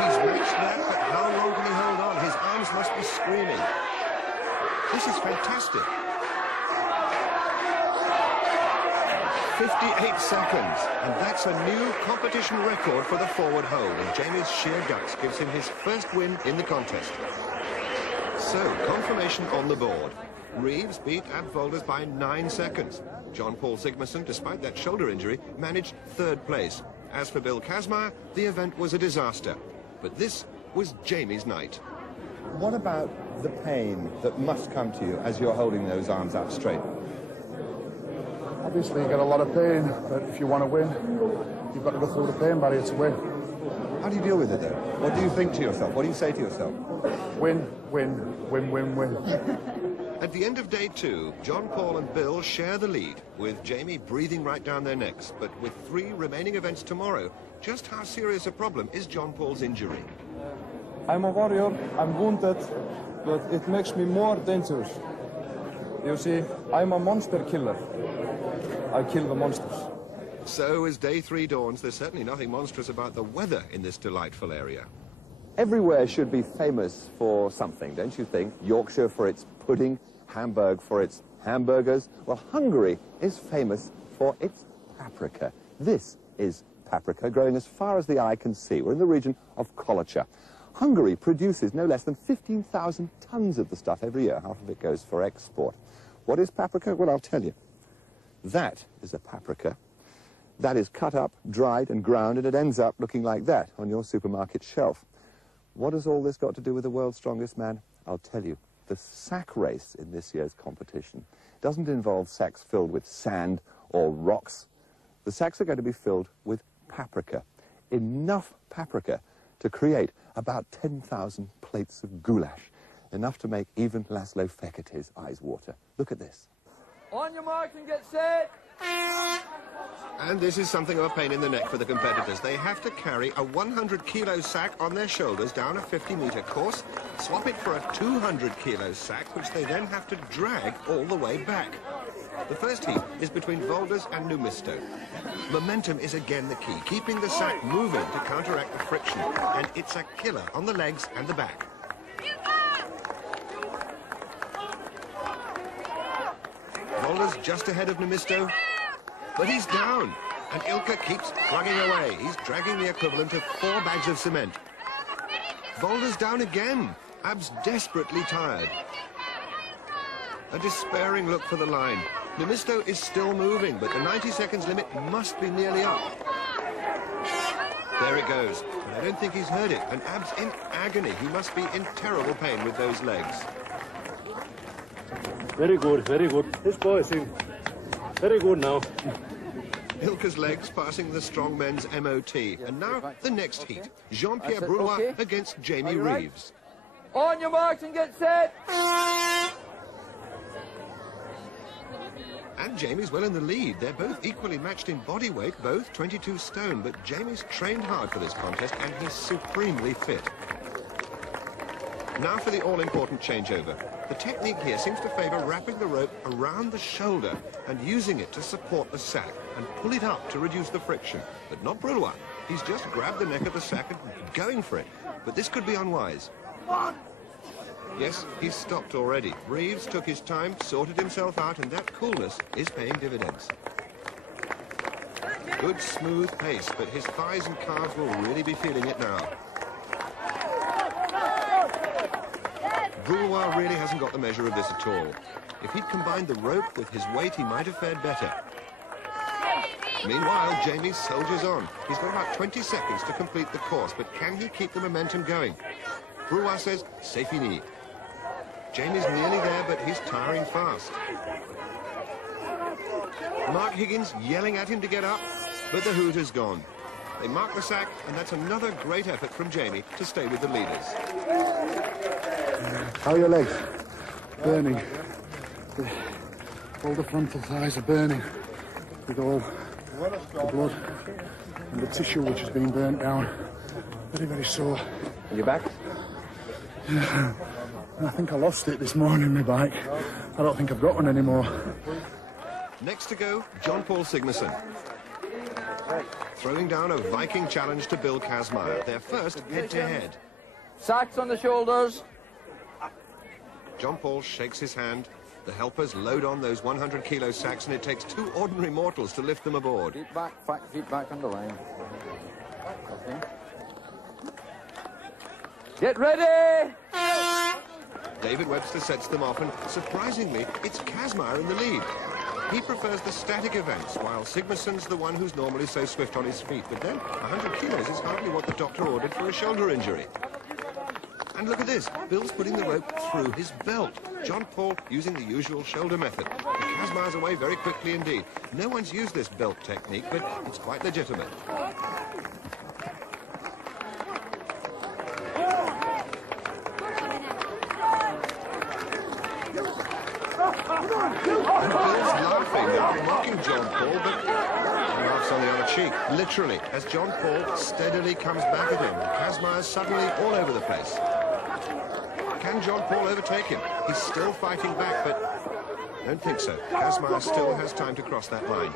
He's reached that, but how long can he hold on? His arms must be screaming. This is fantastic. 58 seconds, and that's a new competition record for the forward hold, and Jamie's sheer guts gives him his first win in the contest. So, confirmation on the board. Reeves beat Abvolders by 9 seconds. John Paul Sigmarsson, despite that shoulder injury, managed 3rd place. As for Bill Kazmaier, the event was a disaster. But this was Jamie's night. What about the pain that must come to you as you're holding those arms out straight? Obviously, you get a lot of pain, but if you want to win, you've got to go through the pain barrier to win. How do you deal with it, though? What do you think to yourself? What do you say to yourself? Win, win, win, win, win. At the end of day 2, John Paul and Bill share the lead, with Jamie breathing right down their necks. But with 3 remaining events tomorrow, just how serious a problem is John Paul's injury? I'm a warrior, I'm wounded, but it makes me more dangerous. You see, I'm a monster killer. I kill the monsters. So as day 3 dawns, there's certainly nothing monstrous about the weather in this delightful area. Everywhere should be famous for something, don't you think? Yorkshire for its pudding, Hamburg for its hamburgers. Well, Hungary is famous for its paprika. This is paprika growing as far as the eye can see. We're in the region of Kolocha. Hungary produces no less than 15,000 tons of the stuff every year. Half of it goes for export. What is paprika? Well, I'll tell you. That is a paprika. That is cut up, dried and ground, and it ends up looking like that on your supermarket shelf. What has all this got to do with the world's strongest man? I'll tell you. The sack race in this year's competition doesn't involve sacks filled with sand or rocks. The sacks are going to be filled with paprika. Enough paprika to create about 10,000 plates of goulash. Enough to make even Laszlo Fekete's eyes water. Look at this. On your marks and get set. And this is something of a pain in the neck for the competitors. They have to carry a 100-kilo sack on their shoulders down a 50-meter course, swap it for a 200-kilo sack, which they then have to drag all the way back. The first heat is between Volders and Numisto. Momentum is again the key, keeping the sack moving to counteract the friction, and it's a killer on the legs and the back. Volders just ahead of Numisto, but he's down, and Ilka keeps plugging away. He's dragging the equivalent of 4 bags of cement. Volders down again. Ab's desperately tired. A despairing look for the line. Numisto is still moving, but the 90 seconds limit must be nearly up. There it goes, but I don't think he's heard it, and Ab's in agony. He must be in terrible pain with those legs. Very good, very good. This boy is in very good now. Ilka's legs passing the strong men's MOT. And now the next heat. Jean-Pierre Brulois against Jamie Reeves. On your marks and get set. And Jamie's well in the lead. They're both equally matched in body weight, both 22 stone. But Jamie's trained hard for this contest and he's supremely fit. Now for the all-important changeover. The technique here seems to favour wrapping the rope around the shoulder and using it to support the sack and pull it up to reduce the friction. But not Brulois. He's just grabbed the neck of the sack and going for it. But this could be unwise. Yes, he's stopped already. Reeves took his time, sorted himself out, and that coolness is paying dividends. Good, smooth pace, but his thighs and calves will really be feeling it now. Brulois really hasn't got the measure of this at all. If he'd combined the rope with his weight, he might have fared better. Meanwhile, Jamie soldiers on. He's got about 20 seconds to complete the course, but can he keep the momentum going? Brewer says, c'est fini. Jamie's nearly there, but he's tiring fast. Mark Higgins yelling at him to get up, but the hoot is gone. They mark the sack, and that's another great effort from Jamie to stay with the leaders. How are your legs? Burning. All the frontal thighs are burning with all the blood and the tissue which has been burnt down. Very, very sore. And your back? I think I lost it this morning, my bike. I don't think I've got one anymore. Next to go, John Paul Sigmarsson. Throwing down a Viking challenge to Bill Kazmaier, their first head-to-head. Sacks on the shoulders. John Paul shakes his hand. The helpers load on those 100-kilo sacks, and it takes two ordinary mortals to lift them aboard. Feet back on the line. Okay. Get ready! David Webster sets them off, and surprisingly, it's Kazmaier in the lead. He prefers the static events, while Sigmarsson's the one who's normally so swift on his feet. But then, 100 kilos is hardly what the doctor ordered for a shoulder injury. And look at this. Bill's putting the rope through his belt. John Paul using the usual shoulder method. And Kazmaier's away very quickly indeed. No one's used this belt technique, but it's quite legitimate. And Bill's laughing, mocking John Paul, but he laughs on the other cheek, literally, as John Paul steadily comes back at him. Kazmaier's suddenly all over the place. Can John Paul overtake him? He's still fighting back, but I don't think so. Kazmaier still has time to cross that line.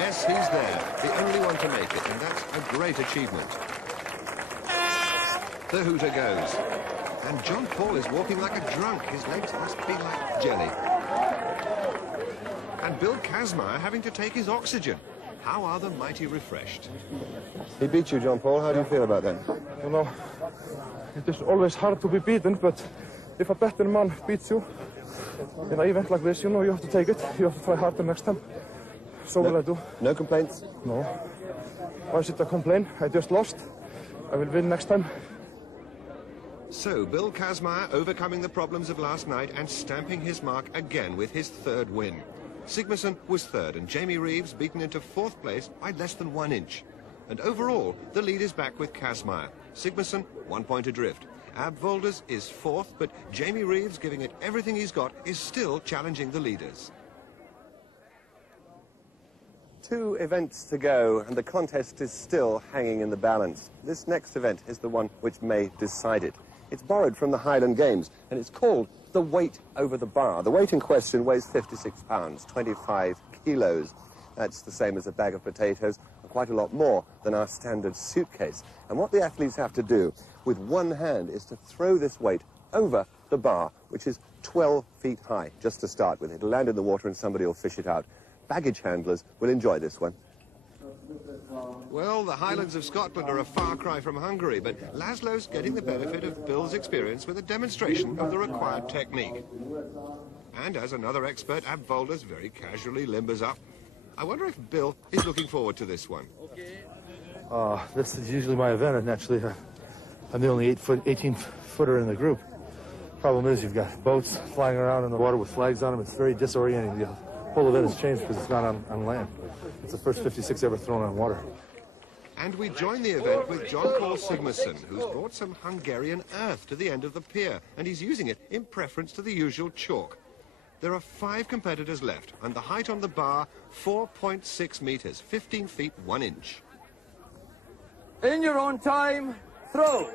Yes, he's there, the only one to make it, and that's a great achievement. The hooter goes. And John Paul is walking like a drunk. His legs must be like jelly. And Bill Kazmaier having to take his oxygen. How are the mighty refreshed? He beat you, John Paul. How do you feel about that? You know, it is always hard to be beaten, but if a better man beats you in an event like this, you know, you have to take it. You have to try harder next time. So will I do. No complaints? No. Why should I complain? I just lost. I will win next time. So, Bill Kazmaier overcoming the problems of last night and stamping his mark again with his third win. Sigmarsson was third, and Jamie Reeves beaten into fourth place by less than 1 inch. And overall, the lead is back with Kazmaier. Sigmarsson, 1 point adrift. Ab Volders is fourth, but Jamie Reeves, giving it everything he's got, is still challenging the leaders. 2 events to go, and the contest is still hanging in the balance. This next event is the one which may decide it. It's borrowed from the Highland Games, and it's called the weight over the bar. The weight in question weighs 56 pounds, 25 kilos. That's the same as a bag of potatoes, and quite a lot more than our standard suitcase. And what the athletes have to do with one hand is to throw this weight over the bar, which is 12 feet high, just to start with. It'll land in the water and somebody will fish it out. Baggage handlers will enjoy this one. Well, the Highlands of Scotland are a far cry from Hungary, but Laszlo's getting the benefit of Bill's experience with a demonstration of the required technique. And as another expert, Ab Volders very casually limbers up. I wonder if Bill is looking forward to this one. This is usually my event, and actually I'm the only 18-footer in the group. Problem is, you've got boats flying around in the water with flags on them. It's very disorienting. The whole event has changed because it's not on land. It's the first 56 ever thrown on water. And we join the event with John Paul Sigmarsson, who's brought some Hungarian earth to the end of the pier, and he's using it in preference to the usual chalk. There are 5 competitors left, and the height on the bar, 4.6 meters, 15 feet 1 inch. In your own time, throw.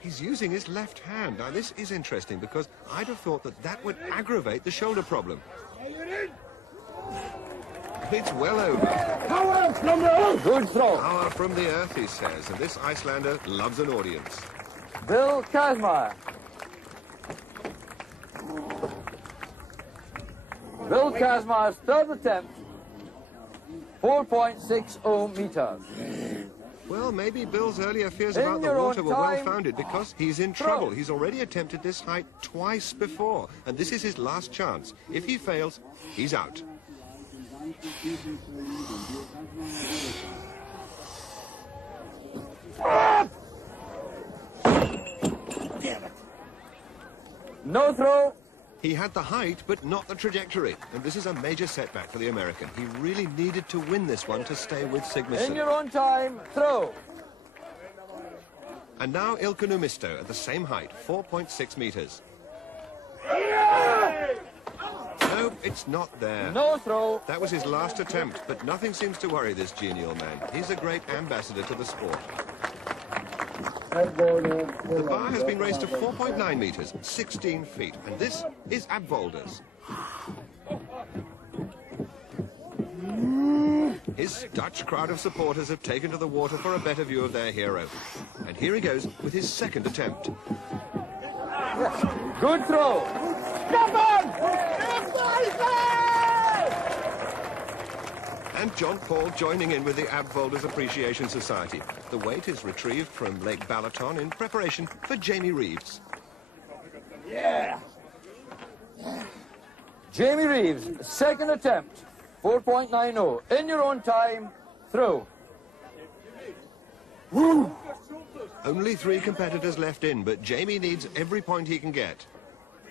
He's using his left hand. Now, this is interesting because I'd have thought that that would aggravate the shoulder problem. It's well over. Power from the earth. Good throw. Power from the earth, he says, and this Icelander loves an audience. Bill Kazmaier. Bill Kazmaier's third attempt, 4.60 meters. Well, maybe Bill's earlier fears about the water were well-founded because he's in trouble. He's already attempted this height twice before, and this is his last chance. If he fails, he's out. No throw. He had the height, but not the trajectory. And this is a major setback for the American. He really needed to win this one to stay with Sigmarsson. In your own time, throw. And now Il Economisto at the same height, 4.6 meters. Nope, it's not there. No throw. That was his last attempt, but nothing seems to worry this genial man. He's a great ambassador to the sport. The bar has been raised to 4.9 meters, 16 feet, and this is Abwolders. His Dutch crowd of supporters have taken to the water for a better view of their hero. And here he goes with his second attempt. Good throw. Come on! And John Paul joining in with the Abwolders Appreciation Society. The weight is retrieved from Lake Balaton in preparation for Jamie Reeves. Yeah! Jamie Reeves, second attempt, 4.90. In your own time, throw. Woo! Only 3 competitors left in, but Jamie needs every point he can get.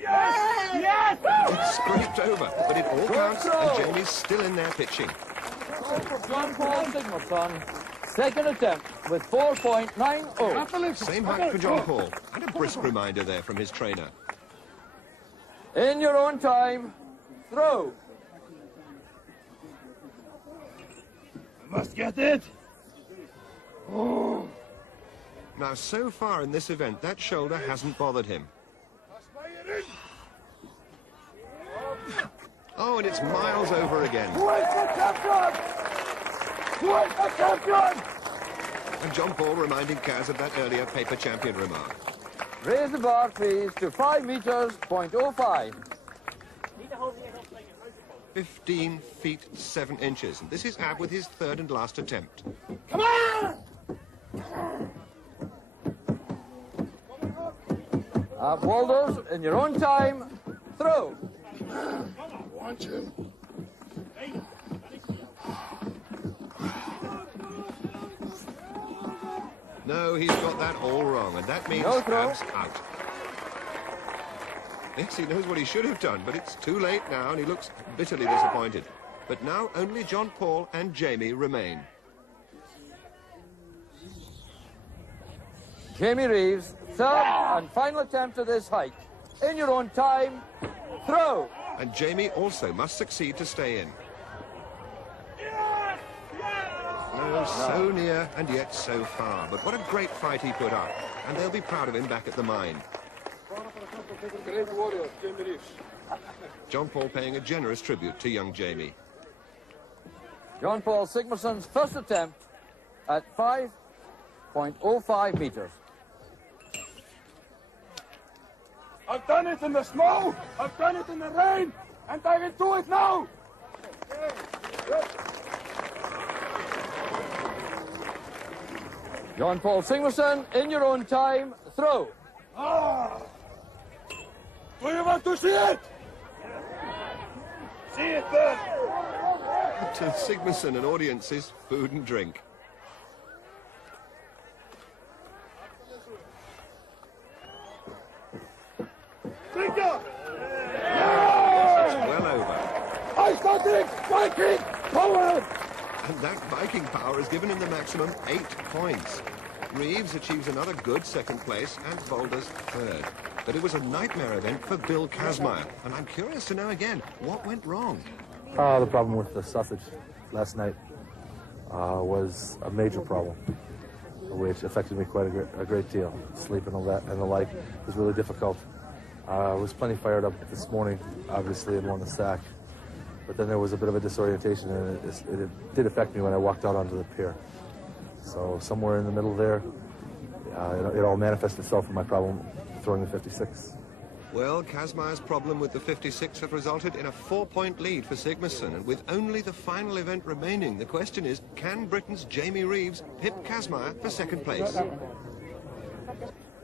Yes! Yes! It's scraped over, but it all counts, and Jamie's still in there pitching. John Paul Sigmarsson, second attempt with 4.90. Same height for John Paul, and a brisk reminder there from his trainer. In your own time, throw. Must get it. Oh. Now, so far in this event, that shoulder hasn't bothered him. Oh, and it's miles over again. Who is the champion? Who is the champion? And John Paul reminding Kaz of that earlier paper champion remark. Raise the bar, please, to 5 meters, 0.05. 15 feet 7 inches. And this is Ab with his third and last attempt. Come on! Abwolders, in your own time, throw. Want you? No, he's got that all wrong, and that means No throw. Ab's out. Yes, he knows what he should have done, but it's too late now, and he looks bitterly disappointed. But now only John Paul and Jamie remain. Jamie Reeves, third and final attempt at this hike. In your own time, throw. And Jamie also must succeed to stay in. No, so near and yet so far. But what a great fight he put up. And they'll be proud of him back at the mine. Great warrior, Jamie Reeves. John Paul paying a generous tribute to young Jamie. John Paul Sigmarsson's first attempt at 5.05 meters. I've done it in the snow, I've done it in the rain, and I will do it now! John Paul Sigmarsson, in your own time, throw. Ah! Do you want to see it? See it then! To Sigmarsson and audiences, food and drink. Finger! It's well over. Icelandic Viking power! And that Viking power has given him the maximum 8 points. Reeves achieves another good second place and Boulders third. But it was a nightmare event for Bill Kazmaier. And I'm curious to know again, what went wrong? The problem with the sausage last night was a major problem, which affected me quite a great deal. Sleep and all that and the like was really difficult. I was plenty fired up this morning, obviously, and won the sack. But then there was a bit of a disorientation, and it did affect me when I walked out onto the pier. So somewhere in the middle there, it all manifested itself in my problem throwing the 56. Well, Kazmaier's problem with the 56 have resulted in a 4-point lead for Sigmarsson, and with only the final event remaining, the question is, can Britain's Jamie Reeves pip Kazmaier for second place?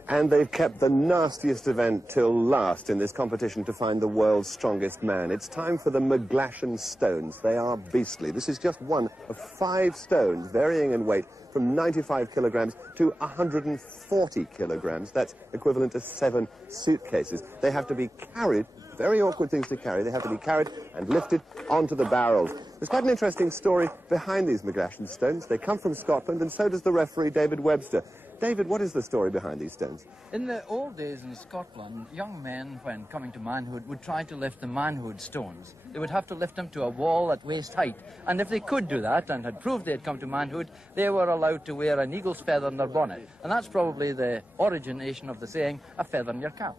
And they've kept the nastiest event till last in this competition to find the world's strongest man. It's time for the McGlashan stones. They are beastly. This is just one of 5 stones, varying in weight from 95 kilograms to 140 kilograms. That's equivalent to 7 suitcases. They have to be carried, very awkward things to carry. They have to be carried and lifted onto the barrels. There's quite an interesting story behind these McGlashan stones. They come from Scotland, and so does the referee, David Webster. David, what is the story behind these stones? In the old days in Scotland, young men, when coming to manhood, would try to lift the manhood stones. They would have to lift them to a wall at waist height. And if they could do that, and had proved they had come to manhood, they were allowed to wear an eagle's feather in their bonnet. And that's probably the origination of the saying, a feather in your cap.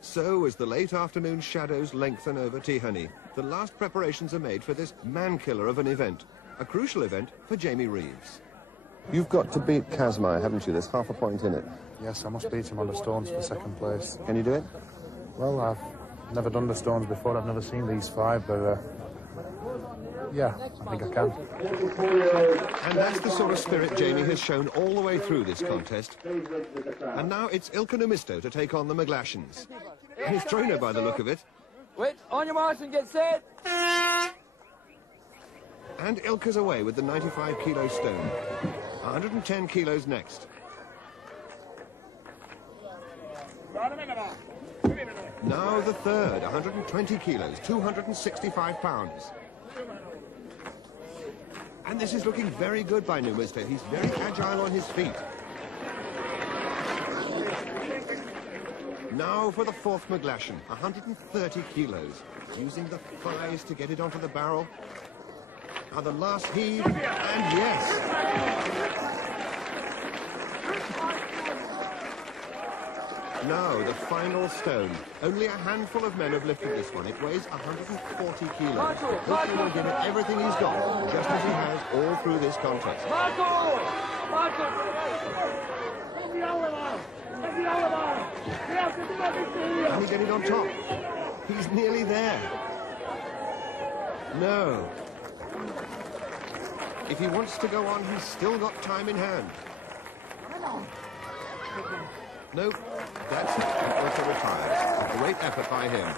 So, as the late afternoon shadows lengthen over Tihany, the last preparations are made for this man-killer of an event. A crucial event for Jamie Reeves. You've got to beat Kazmaier, haven't you? There's half a point in it. Yes, I must beat him on the stones for second place. Can you do it? Well, I've never done the stones before. I've never seen these 5, but yeah, I think I can. And that's the sort of spirit Jamie has shown all the way through this contest. And now it's Ilka Numisto to take on the McGlashans. And he's thrown her by the look of it. Wait, on your march and get set. And Ilka's away with the 95-kilo stone. 110 kilos next. Now the third, 120 kilos, 265 pounds. And this is looking very good by Numisto. He's very agile on his feet. Now for the fourth McGlashan, 130 kilos. Using the thighs to get it onto the barrel. Now the last heave, and yes! Now the final stone. Only a handful of men have lifted this one. It weighs 140 kilos. Ilka will give it everything he's got, just as he has all through this contest. Can he get it on top? He's nearly there. No. If he wants to go on, he's still got time in hand. Nope, that's it. He also retires. A great effort by him.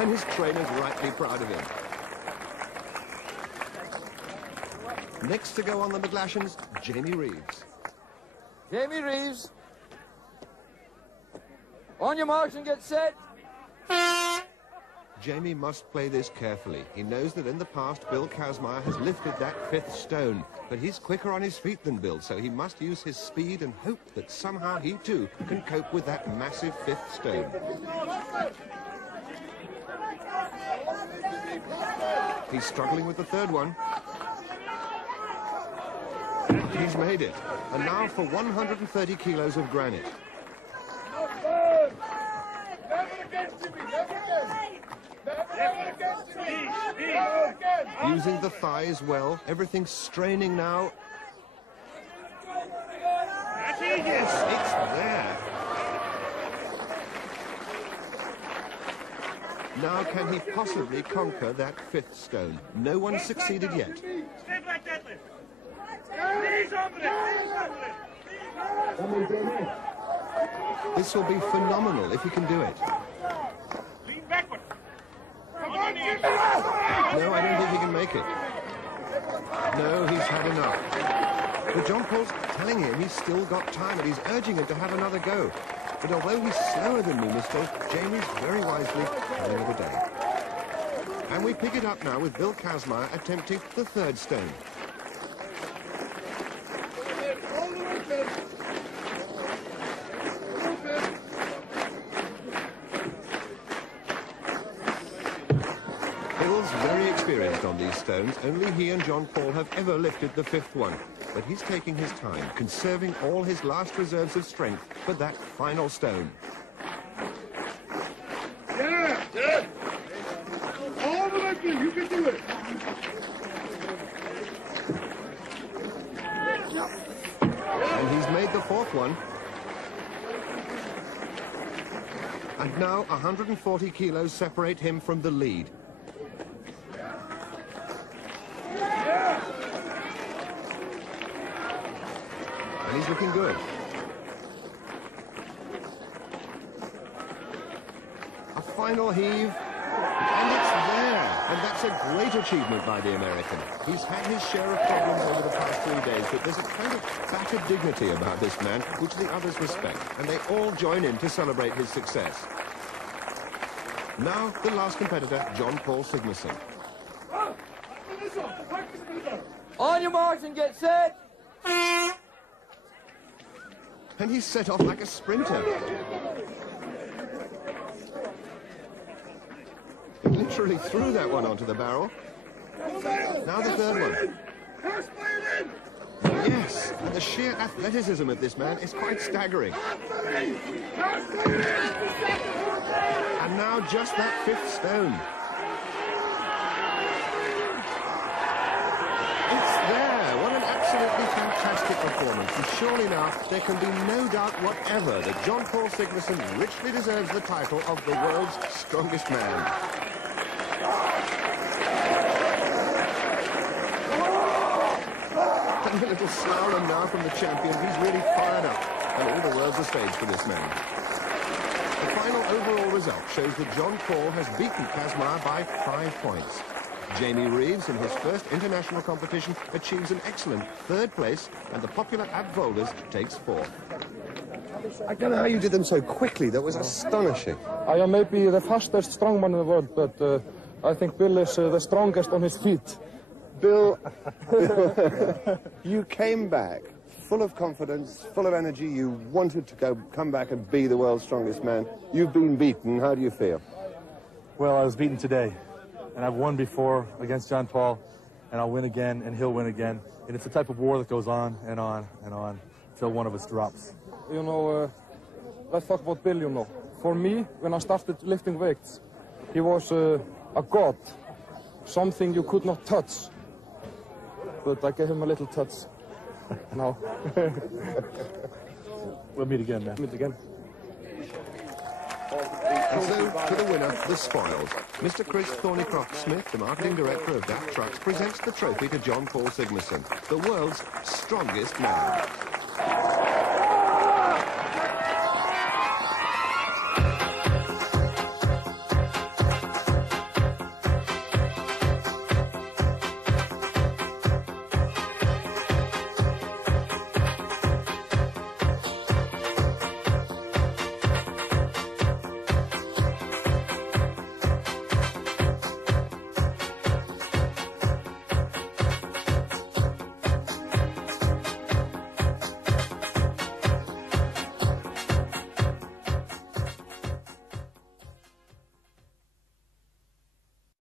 And his trainer's rightly proud of him. Next to go on the McGlashans, Jamie Reeves. Jamie Reeves. On your march and get set. Jamie must play this carefully. He knows that in the past, Bill Kazmaier has lifted that 5th stone, but he's quicker on his feet than Bill, so he must use his speed and hope that somehow he too can cope with that massive 5th stone. He's struggling with the 3rd one. He's made it. And now for 130 kilos of granite. Using the thighs well, everything's straining now. Yes, it's there. Now can he possibly conquer that 5th stone? No one succeeded yet. This will be phenomenal if he can do it. No, I don't think he can make it. No, he's had enough. But John Paul's telling him he's still got time, and he's urging him to have another go. But although he's slower than Numisto, Jamie's very wisely having it a day. And we pick it up now with Bill Kazmaier attempting the 3rd stone. On these stones, only he and John Paul have ever lifted the 5th one. But he's taking his time, conserving all his last reserves of strength for that final stone. Yeah! All the way through, you can do it! And he's made the 4th one. And now 140 kilos separate him from the lead. he's looking good. A final heave, and it's there. And that's a great achievement by the American. He's had his share of problems over the past 3 days, but there's a kind of battered dignity about this man, which the others respect, and they all join in to celebrate his success. Now, the last competitor, John Paul Sigmarsson. On your marks and get set. And he's set off like a sprinter. He literally threw that one onto the barrel. Now the third one. Yes, and the sheer athleticism of this man is quite staggering. And now just that fifth stone. It's there. What an absolutely fantastic performance. And surely now there can be no doubt whatever that John Paul Sigmarsson richly deserves the title of the world's strongest man. And a little slalom now from the champion. He's really fired up, and all the world's a stage for this man. The final overall result shows that John Paul has beaten Kazmaier by 5 points. Jamie Reeves, in his first international competition, achieves an excellent 3rd place, and the popular Ab Volders takes 4th. I don't know how you did them so quickly. That was astonishing. I am maybe the fastest strongman in the world, but I think Bill is the strongest on his feet. Bill, you came back full of confidence, full of energy. You wanted to come back and be the world's strongest man. You've been beaten. How do you feel? Well, I was beaten today, and I've won before against John Paul, and I'll win again, and he'll win again. And it's a type of war that goes on and on and on until one of us drops. You know, let's talk about Bill, you know. For me, when I started lifting weights, he was a god, something you could not touch. But I gave him a little touch. Now. We'll meet again, man. Meet again. And so, to the winner, the spoils. Mr. Chris Thornycroft-Smith, the marketing director of DAF Trucks, presents the trophy to John Paul Sigmarsson, the world's strongest man.